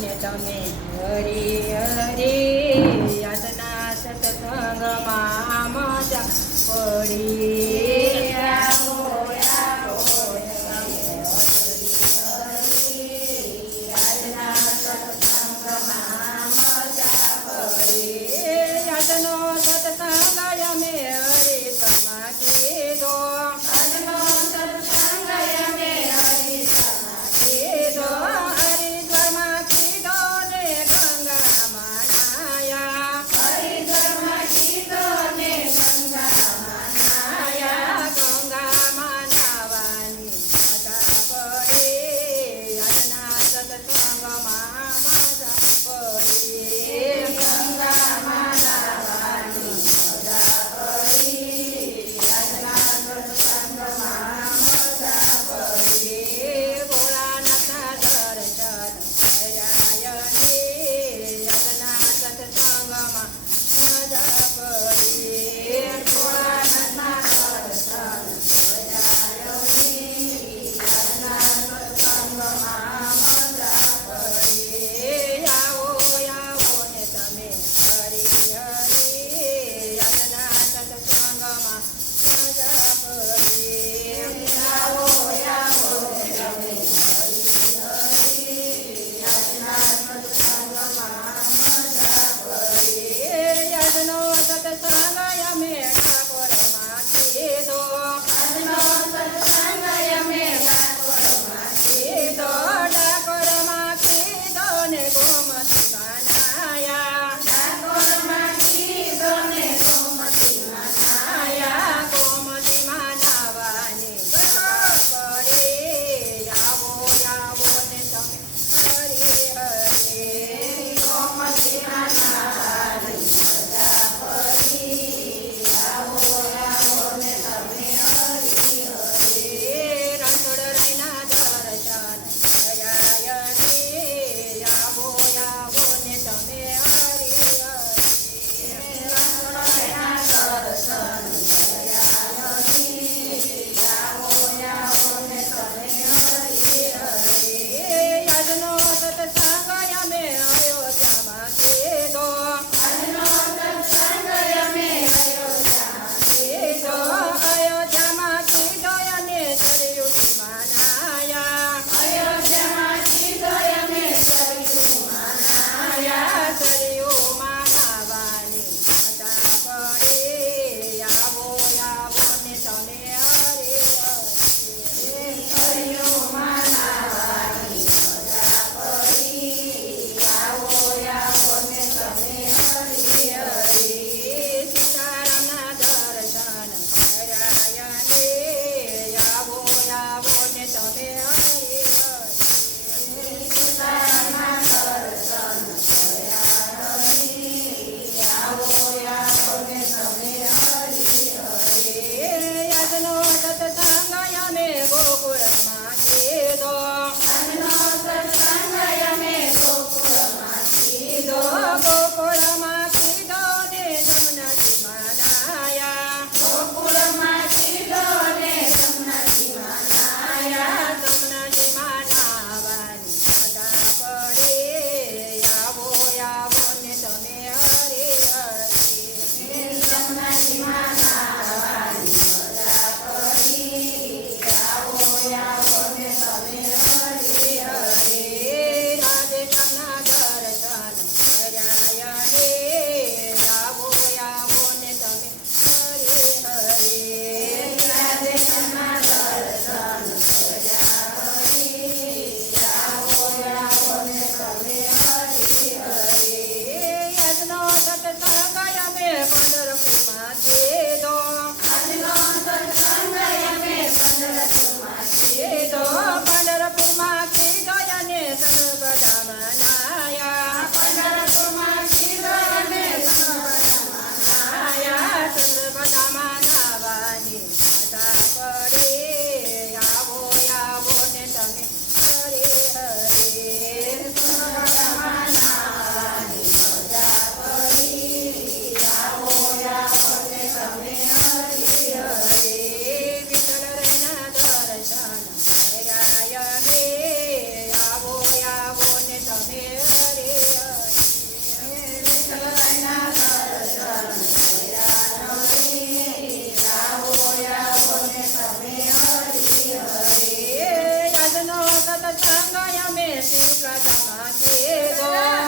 ને તમે હરે હરે યાદના સતસંગમાં મજા પડી. શિવકટમા કેદા